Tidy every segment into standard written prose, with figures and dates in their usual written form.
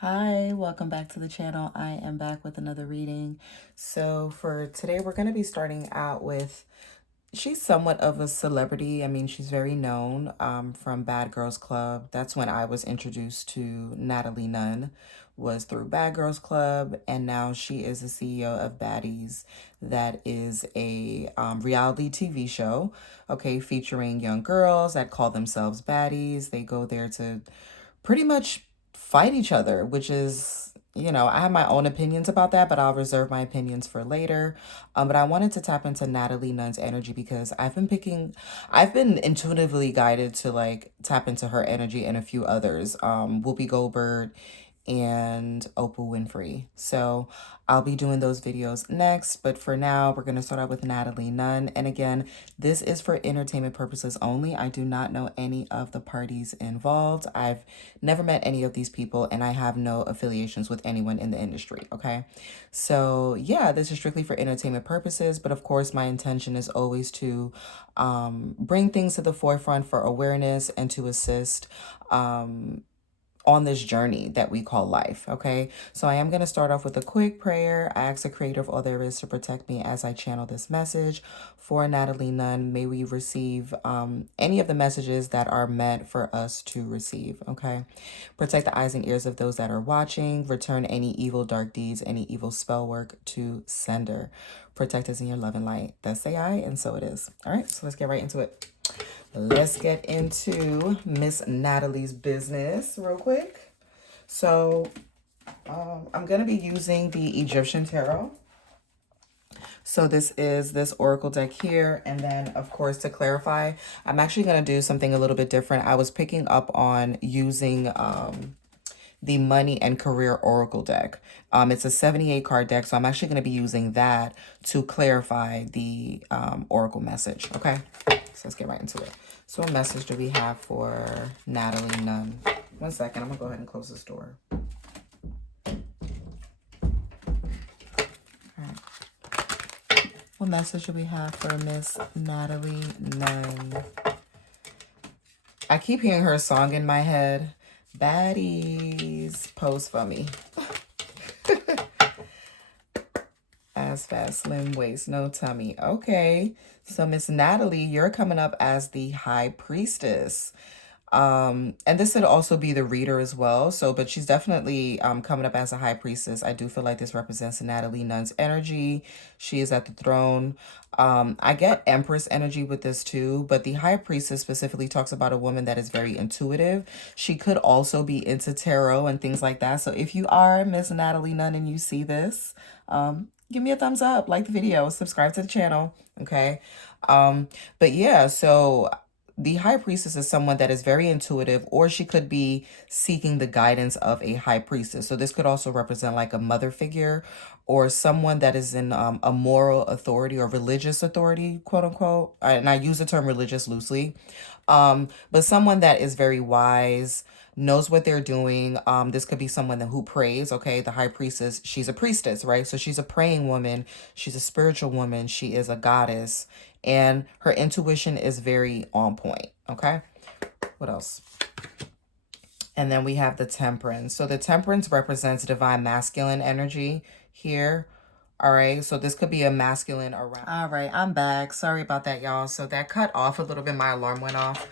Hi, welcome back to the channel. I am back with another reading. So for today, we're going to be starting out with, she's somewhat of a celebrity. I mean, she's very known from Bad Girls Club. That's when I was introduced to Natalie Nunn, was through Bad Girls Club. And now she is the CEO of Baddies. That is a reality TV show, okay, featuring young girls that call themselves baddies. They go there to pretty much fight each other, which is, I have my own opinions about that, but I'll reserve my opinions for later. But I wanted to tap into Natalie Nunn's energy because I've been intuitively guided to like tap into her energy and a few others. Whoopi Goldberg and Oprah Winfrey. So I'll be doing those videos next, but for now, we're going to start out with Natalie Nunn. And again, this is for entertainment purposes only. I do not know any of the parties involved. I've never met any of these people, and I have no affiliations with anyone in the industry, okay? So yeah, this is strictly for entertainment purposes, but of course, my intention is always to bring things to the forefront for awareness and to assist on this journey that we call life, okay? So I am going to start off with a quick prayer. I ask the creator of all there is to protect me as I channel this message for Natalie Nunn. May we receive any of the messages that are meant for us to receive, okay? Protect the eyes and ears of those that are watching. Return any evil dark deeds, any evil spell work to sender. Protect us in your love and light. Thus say I, and so it is. All right, so let's get right into it. Let's get into Miss Natalie's business real quick. So I'm going to be using the Egyptian Tarot. So this is this Oracle deck here. And then, of course, to clarify, I'm actually going to do something a little bit different. I was picking up on using the Money and Career Oracle deck. It's a 78 card deck, so I'm actually going to be using that to clarify the Oracle message. Okay, so let's get right into it. So what message do we have for Natalie Nunn? 1 second, I'm going to go ahead and close this door. All right. What message do we have for Miss Natalie Nunn? I keep hearing her song in my head. Baddies, pose for me. Ass fat, slim waist, no tummy. Okay, so Miss Natalie, you're coming up as the High Priestess. And this would also be the reader as well. So, but she's definitely coming up as a High Priestess. I do feel like this represents Natalie Nunn's energy. She is at the throne. I get Empress energy with this too, but the High Priestess specifically talks about a woman that is very intuitive. She could also be into tarot and things like that. So if you are Miss Natalie Nunn and you see this, give me a thumbs up, like the video, subscribe to the channel, okay? But yeah, so the High Priestess is someone that is very intuitive, or she could be seeking the guidance of a High Priestess. So this could also represent like a mother figure or someone that is in a moral authority or religious authority, quote unquote. And I use the term religious loosely. But someone that is very wise, knows what they're doing. This could be someone who prays, okay? The High Priestess, she's a priestess, right? So she's a praying woman. She's a spiritual woman. She is a goddess. And her intuition is very on point, okay? What else? And then we have the Temperance. So the Temperance represents divine masculine energy here. All right, so this could be a masculine around. All right, I'm back. Sorry about that, y'all. So that cut off a little bit. My alarm went off.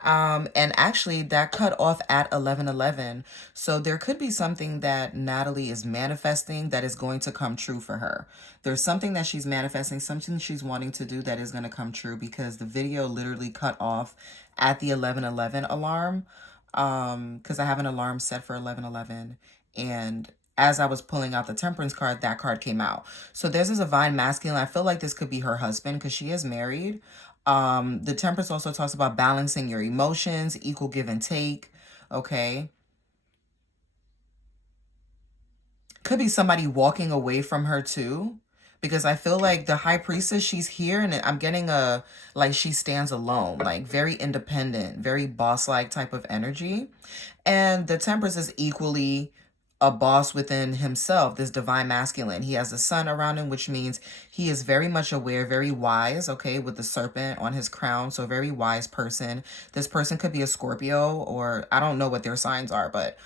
And actually that cut off at 11:11. So there could be something that Natalie is manifesting that is going to come true for her. There's something that she's manifesting, something she's wanting to do that is going to come true because the video literally cut off at the 11:11 alarm. Because I have an alarm set for 11:11, and as I was pulling out the Temperance card, that card came out. So there's this divine masculine. I feel like this could be her husband because she is married. The Temperance also talks about balancing your emotions, equal give and take. Okay. Could be somebody walking away from her too. Because I feel like the High Priestess, she's here and I'm getting like she stands alone, like very independent, very boss-like type of energy. And the Temperance is equally a boss within himself, this divine masculine. He has the sun around him, which means he is very much aware, very wise, okay, with the serpent on his crown. So a very wise person. This person could be a Scorpio, or I don't know what their signs are, but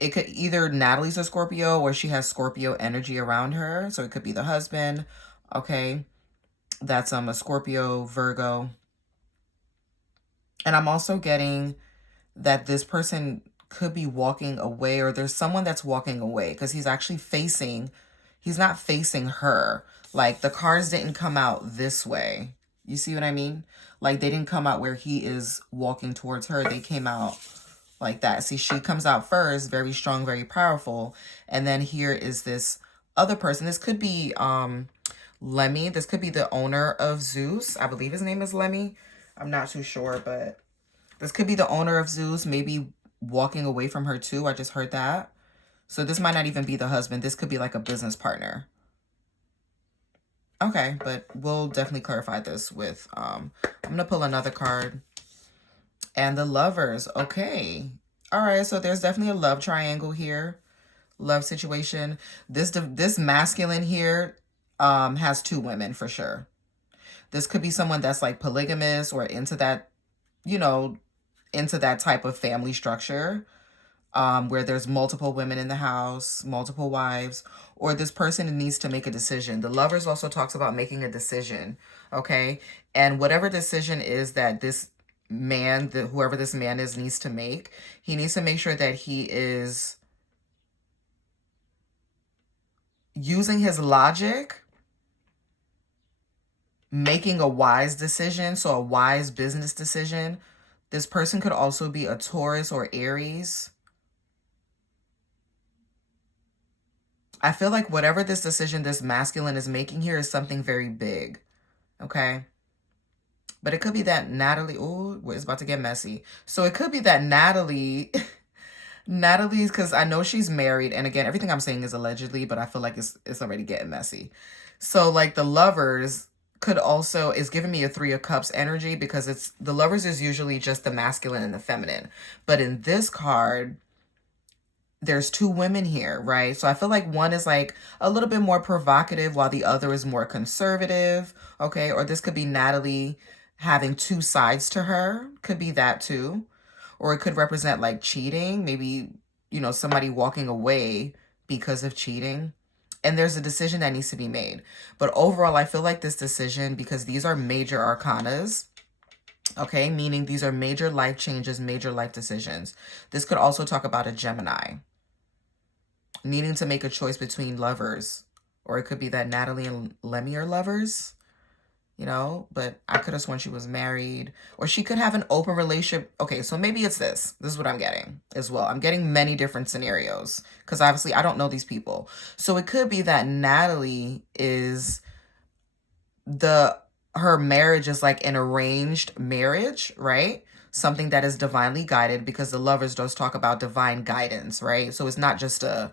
it could either Natalie's a Scorpio or she has Scorpio energy around her. So it could be the husband. Okay. That's a Scorpio, Virgo. And I'm also getting that this person could be walking away, or there's someone that's walking away because he's not facing her. Like the cards didn't come out this way. You see what I mean? Like they didn't come out where he is walking towards her. They came out like that. See, she comes out first, very strong, very powerful. And then here is this other person. This could be Lemmy. This could be the owner of Zeus. I believe his name is Lemmy. I'm not too sure, but this could be the owner of Zeus, maybe walking away from her too. I just heard that. So this might not even be the husband. This could be like a business partner. Okay, but we'll definitely clarify this with, I'm going to pull another card. And the lovers. Okay. All right, so there's definitely a love triangle here. Love situation. This masculine here has two women for sure. This could be someone that's like polygamous or into that, you know, into that type of family structure, where there's multiple women in the house, multiple wives, or this person needs to make a decision. The lovers also talks about making a decision, okay? And whatever decision is that this man, whoever this man is, needs to make, he needs to make sure that he is using his logic, making a wise decision, so a wise business decision. This person could also be a Taurus or Aries. I feel like whatever this decision this masculine is making here is something very big, okay? But it could be that Natalie, oh, it's about to get messy. So it could be that Natalie's, because I know she's married, and again, everything I'm saying is allegedly, but I feel like it's already getting messy. So like the lovers could also, is giving me a Three of Cups energy, because it's, the lovers is usually just the masculine and the feminine. But in this card, there's two women here, right? So I feel like one is like a little bit more provocative while the other is more conservative, okay? Or this could be Natalie having two sides to her, could be that too. Or it could represent like cheating, maybe, you know, somebody walking away because of cheating. And there's a decision that needs to be made. But overall, I feel like this decision, because these are major arcanas, okay? Meaning these are major life changes, major life decisions. This could also talk about a Gemini needing to make a choice between lovers. Or it could be that Natalie and Lemmy are lovers, you know, but I could have sworn she was married. Or she could have an open relationship. Okay, so maybe it's this. This is what I'm getting as well. I'm getting many different scenarios because obviously I don't know these people. So it could be that Natalie is her marriage is like an arranged marriage, right? Something that is divinely guided, because the lovers does talk about divine guidance, right? So it's not just a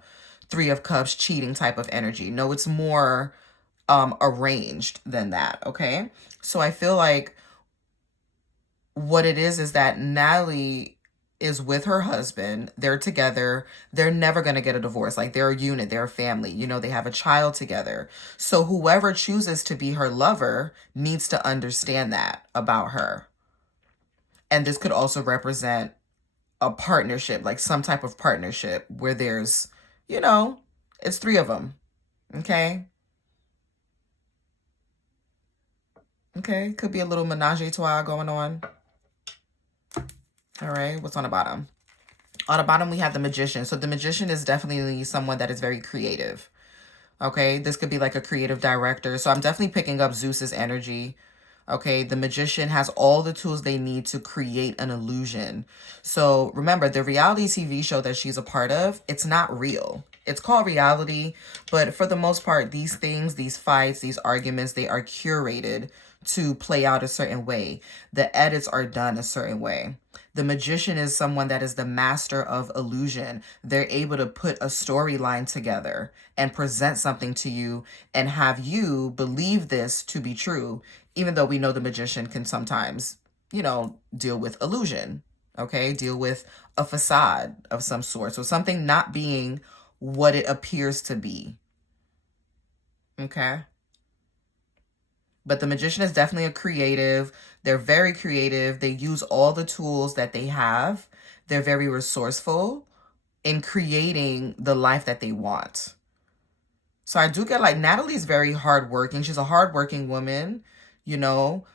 Three of Cups cheating type of energy. No, it's more arranged than that, okay? So I feel like what it is that Natalie is with her husband. They're together. They're never going to get a divorce. Like, they're a unit. They're a family. You know, they have a child together. So whoever chooses to be her lover needs to understand that about her. And this could also represent a partnership, like some type of partnership where there's, you know, it's three of them. Okay. Okay. Could be a little menage a trois going on. All right. What's on the bottom? On the bottom, we have the Magician. So the Magician is definitely someone that is very creative. Okay. This could be like a creative director. So I'm definitely picking up Zeus's energy. Okay, the Magician has all the tools they need to create an illusion. So remember, the reality TV show that she's a part of, it's not real. It's called reality, but for the most part, these things, these fights, these arguments, they are curated to play out a certain way. The edits are done a certain way. The Magician is someone that is the master of illusion. They're able to put a storyline together and present something to you and have you believe this to be true, even though we know the Magician can sometimes, you know, deal with illusion, okay? Deal with a facade of some sort. So something not being what it appears to be, okay? But the Magician is definitely a creative. They're very creative. They use all the tools that they have. They're very resourceful. in creating the life that they want. So I do get like Natalie's very hardworking. She's a hardworking woman, you know.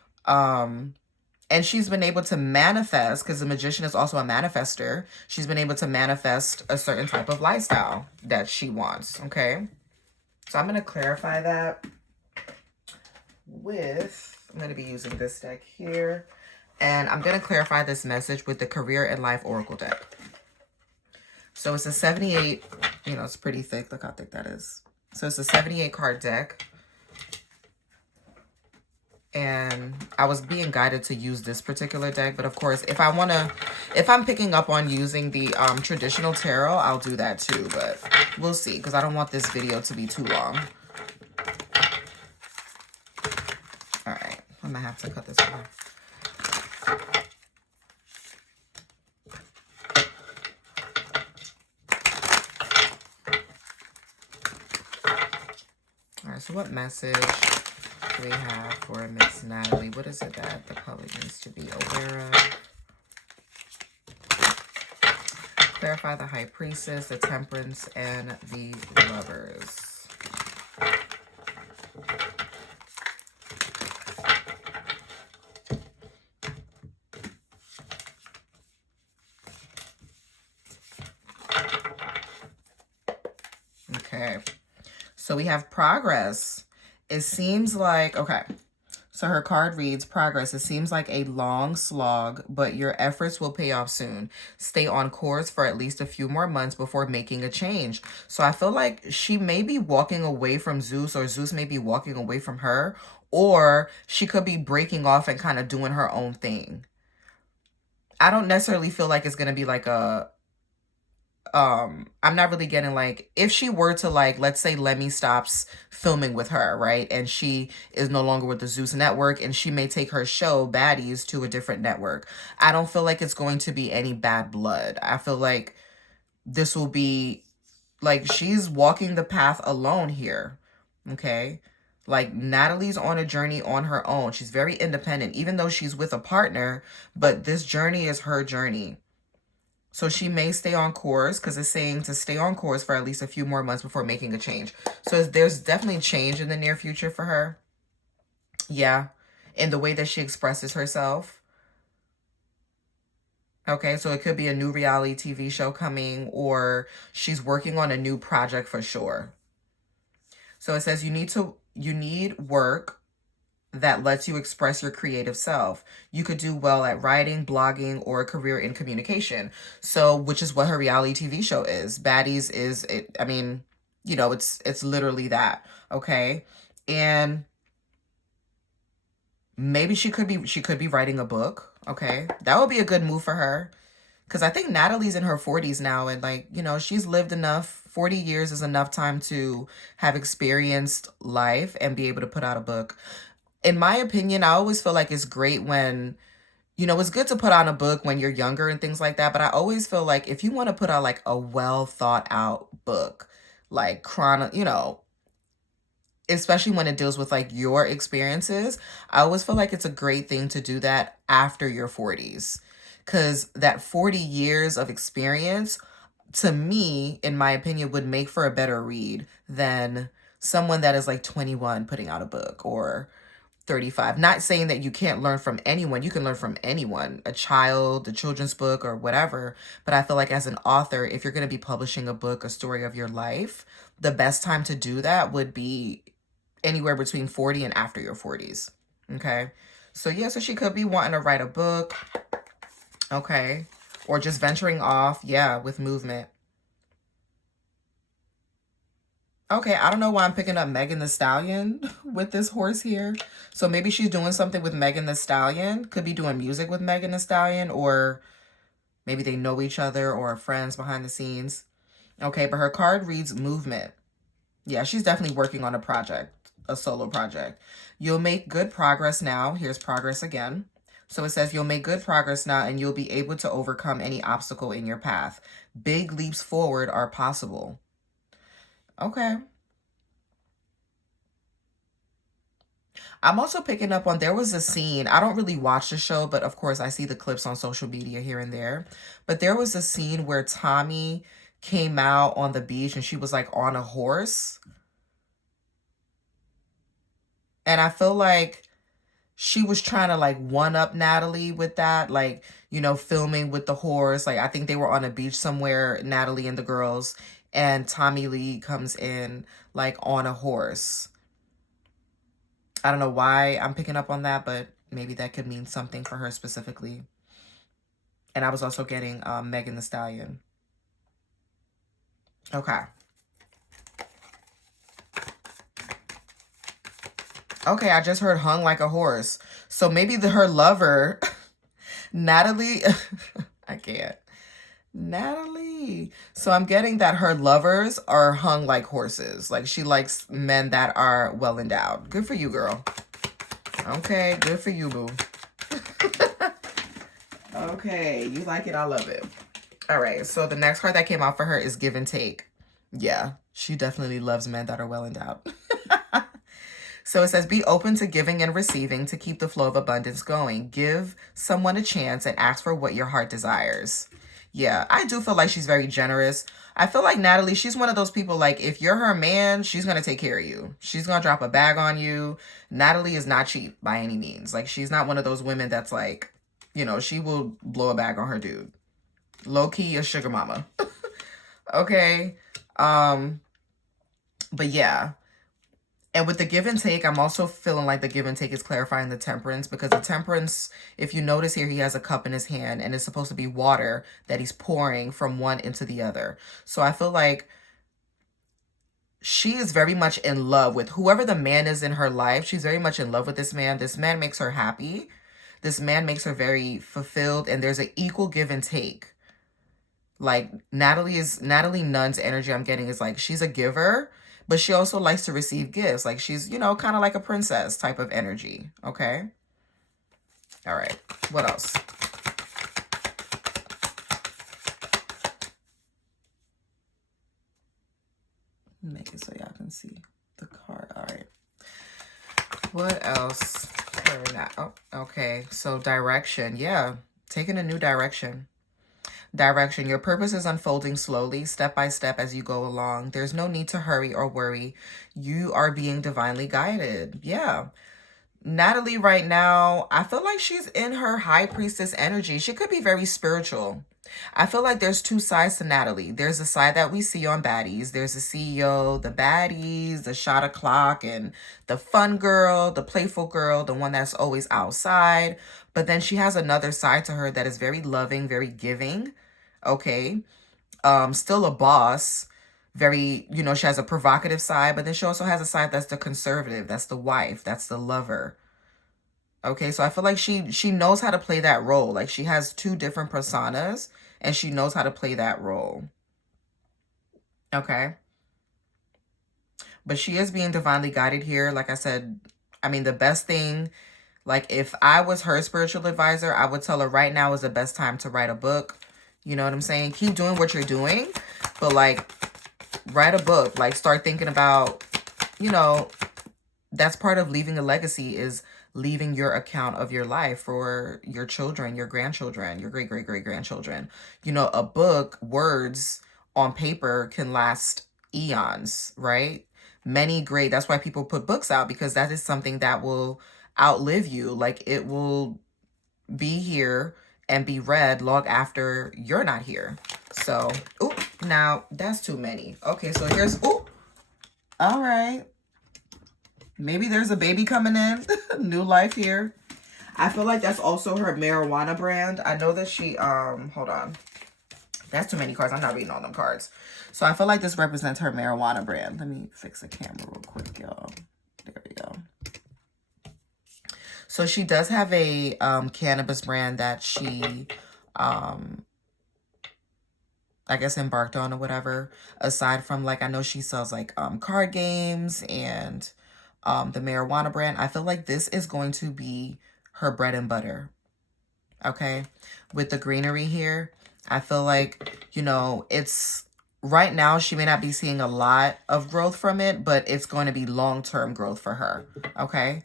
And she's been able to manifest, because the magician is also a manifester. She's been able to manifest a certain type of lifestyle that she wants. Okay. So I'm going to clarify that I'm going to be using this deck here. And I'm going to clarify this message with the Career and Life Oracle deck. So it's a 78, it's pretty thick. Look how thick that is. So it's a 78 card deck. And I was being guided to use this particular deck. But of course, if I'm picking up on using the traditional tarot, I'll do that too. But we'll see, because I don't want this video to be too long. All right. I'm going to have to cut this off. All right. So what message do we have for Miss Natalie? What is it that the public needs to be aware of? Clarify the High Priestess, the Temperance, and the Lovers. Okay. So we have progress. It seems like, okay. So her card reads, progress. It seems like a long slog, but your efforts will pay off soon. Stay on course for at least a few more months before making a change. So I feel like she may be walking away from Zeus, or Zeus may be walking away from her, or she could be breaking off and kind of doing her own thing. I don't necessarily feel like it's going to be like I'm not really getting like, if she were to like, let's say Lemmy stops filming with her, right? And she is no longer with the Zeus network, and she may take her show Baddies to a different network. I don't feel like it's going to be any bad blood. I feel like this will be like, she's walking the path alone here. Okay. Like Natalie's on a journey on her own. She's very independent, even though she's with a partner, but this journey is her journey. So she may stay on course, because it's saying to stay on course for at least a few more months before making a change. So there's definitely change in the near future for her. Yeah. In the way that she expresses herself. Okay. So it could be a new reality TV show coming, or she's working on a new project for sure. So it says you need work that lets you express your creative self. You could do well at writing, blogging, or a career in communication. So, which is what her reality TV show is. Baddies is, it. I mean, it's literally that. Okay. And maybe she could be writing a book. Okay. That would be a good move for her. Because I think Natalie's in her 40s now, and like, she's lived enough. 40 years is enough time to have experienced life and be able to put out a book. In my opinion, I always feel like it's great when, it's good to put out a book when you're younger and things like that. But I always feel like if you want to put out like a well thought out book, like especially when it deals with like your experiences, I always feel like it's a great thing to do that after your 40s. Because that 40 years of experience, to me, in my opinion, would make for a better read than someone that is like 21 putting out a book, or 35. Not saying that you can't learn from anyone. You can learn from anyone, a child, a children's book, or whatever. But I feel like as an author, if you're going to be publishing a book, a story of your life, the best time to do that would be anywhere between 40 and after your 40s. Okay. So yeah, so she could be wanting to write a book. Okay. Or just venturing off. Yeah, with movement. Okay, I don't know why I'm picking up Megan Thee Stallion with this horse here. So maybe she's doing something with Megan Thee Stallion. Could be doing music with Megan Thee Stallion, or maybe they know each other or are friends behind the scenes. Okay, but her card reads movement. Yeah, she's definitely working on a project, a solo project. You'll make good progress now. Here's progress again. So it says you'll make good progress now, and you'll be able to overcome any obstacle in your path. Big leaps forward are possible. Okay. I'm also picking up on, there was a scene, I don't really watch the show, but of course I see the clips on social media here and there. But there was a scene where Tommy came out on the beach and she was like on a horse. And I feel like she was trying to like one up Natalie with that, like, you know, filming with the horse. Like, I think they were on a beach somewhere, Natalie and the girls, and Tommy Lee comes in like on a horse. I don't know why I'm picking up on that, but maybe that could mean something for her specifically. And I was also getting Megan Thee Stallion. Okay. Okay, I just heard hung like a horse. So maybe her lover, Natalie, I can't. Natalie. So I'm getting that her lovers are hung like horses. Like she likes men that are well endowed. Good for you, girl. Okay, good for you, boo. Okay, you like it, I love it. All right, so the next card that came out for her is give and take. Yeah, she definitely loves men that are well endowed. So it says, be open to giving and receiving to keep the flow of abundance going. Give someone a chance and ask for what your heart desires. Yeah, I do feel like she's very generous. I feel like Natalie, she's one of those people, like, if you're her man, she's going to take care of you. She's going to drop a bag on you. Natalie is not cheap by any means. Like, she's not one of those women that's like, you know, she will blow a bag on her dude. Low-key a sugar mama. Okay. But yeah. And with the give and take, I'm also feeling like the give and take is clarifying the temperance, because the temperance, if you notice here, he has a cup in his hand and it's supposed to be water that he's pouring from one into the other. So I feel like she is very much in love with whoever the man is in her life. She's very much in love with this man. This man makes her happy. This man makes her very fulfilled, and there's an equal give and take. Like Natalie Nunn's energy I'm getting is like she's a giver, but she also likes to receive gifts. Like she's, you know, kind of like a princess type of energy. Okay. All right. What else? Make it so y'all can see the card. All right. What else? Oh, okay. So direction. Yeah. Taking a new direction. Direction. Your purpose is unfolding slowly, step by step as you go along. There's no need to hurry or worry. You are being divinely guided. Yeah. Natalie right now, I feel like she's in her high priestess energy. She could be very spiritual. I feel like there's two sides to Natalie. There's the side that we see on Baddies. There's the CEO, the baddies, the shot o'clock, and the fun girl, the playful girl, the one that's always outside. But then she has another side to her that is very loving, very giving. Okay. Still a boss. Very, you know, she has a provocative side, but then she also has a side that's the conservative, that's the wife, that's the lover. Okay, so I feel like she knows how to play that role. Like she has two different personas and she knows how to play that role. Okay. But she is being divinely guided here. Like I said, I mean, the best thing, like if I was her spiritual advisor, I would tell her right now is the best time to write a book. You know what I'm saying? Keep doing what you're doing, but like write a book. Like start thinking about, you know, that's part of leaving a legacy, is leaving your account of your life for your children, your grandchildren, your great-great-great-grandchildren. You know, a book, words on paper can last eons, right? That's why people put books out, because that is something that will outlive you. Like it will be here and be read long after you're not here. So, now that's too many. Okay, so here's, all right. Maybe there's a baby coming in. New life here. I feel like that's also her marijuana brand. I know that she, hold on. That's too many cards. I'm not reading all them cards. So I feel like this represents her marijuana brand. Let me fix the camera real quick, y'all. There we go. So she does have a cannabis brand that she, I guess, embarked on or whatever. Aside from, like, I know she sells, like, card games and the marijuana brand. I feel like this is going to be her bread and butter. Okay? With the greenery here, I feel like, you know, it's... Right now, she may not be seeing a lot of growth from it, but it's going to be long-term growth for her. Okay?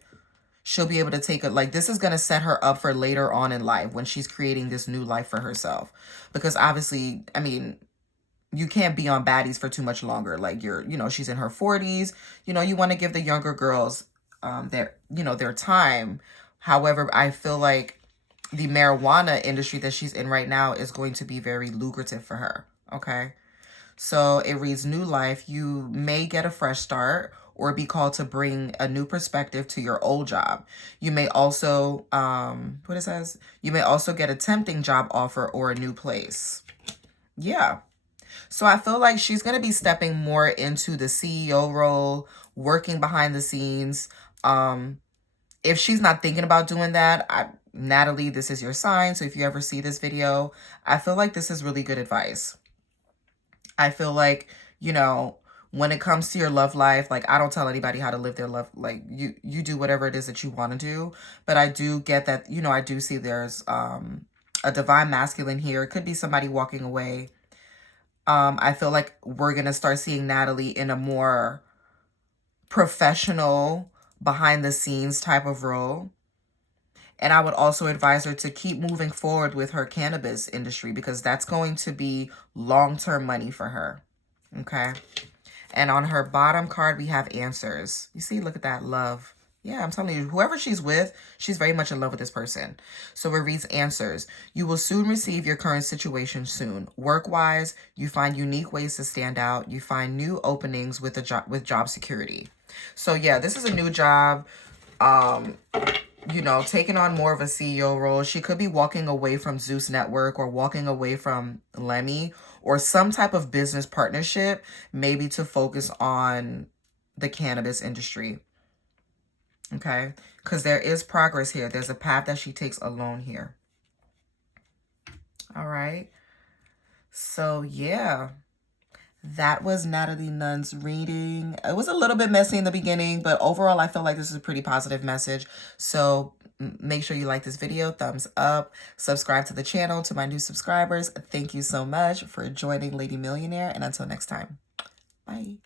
She'll be able to take it, like, this is going to set her up for later on in life when she's creating this new life for herself. Because obviously, I mean, you can't be on baddies for too much longer. Like she's in her 40s. You want to give the younger girls their time. However, I feel like the marijuana industry that she's in right now is going to be very lucrative for her. Okay. So it reads new life. You may get a fresh start or be called to bring a new perspective to your old job. You may also, what it says, you may also get a tempting job offer or a new place. Yeah. So I feel like she's going to be stepping more into the CEO role, working behind the scenes. If she's not thinking about doing that, Natalie, this is your sign. So if you ever see this video, I feel like this is really good advice. I feel like, when it comes to your love life, like I don't tell anybody how to live their love. Like you do whatever it is that you want to do. But I do get that, I do see there's a divine masculine here. It could be somebody walking away. I feel like we're going to start seeing Natalie in a more professional, behind the scenes type of role. And I would also advise her to keep moving forward with her cannabis industry because that's going to be long-term money for her. Okay. And on her bottom card, we have answers. You see, look at that, love. Yeah, I'm telling you, whoever she's with, she's very much in love with this person. So it reads answers. You will soon receive your current situation soon. Work-wise, you find unique ways to stand out. You find new openings with job security. So yeah, this is a new job. Taking on more of a CEO role. She could be walking away from Zeus Network or walking away from Lemmy or some type of business partnership, maybe to focus on the cannabis industry. Okay? Because there is progress here. There's a path that she takes alone here. All right. So, yeah. That was Natalie Nunn's reading. It was a little bit messy in the beginning, but overall, I feel like this is a pretty positive message. So make sure you like this video, thumbs up, subscribe to the channel. To my new subscribers, thank you so much for joining Lady Millionaire. And until next time, bye.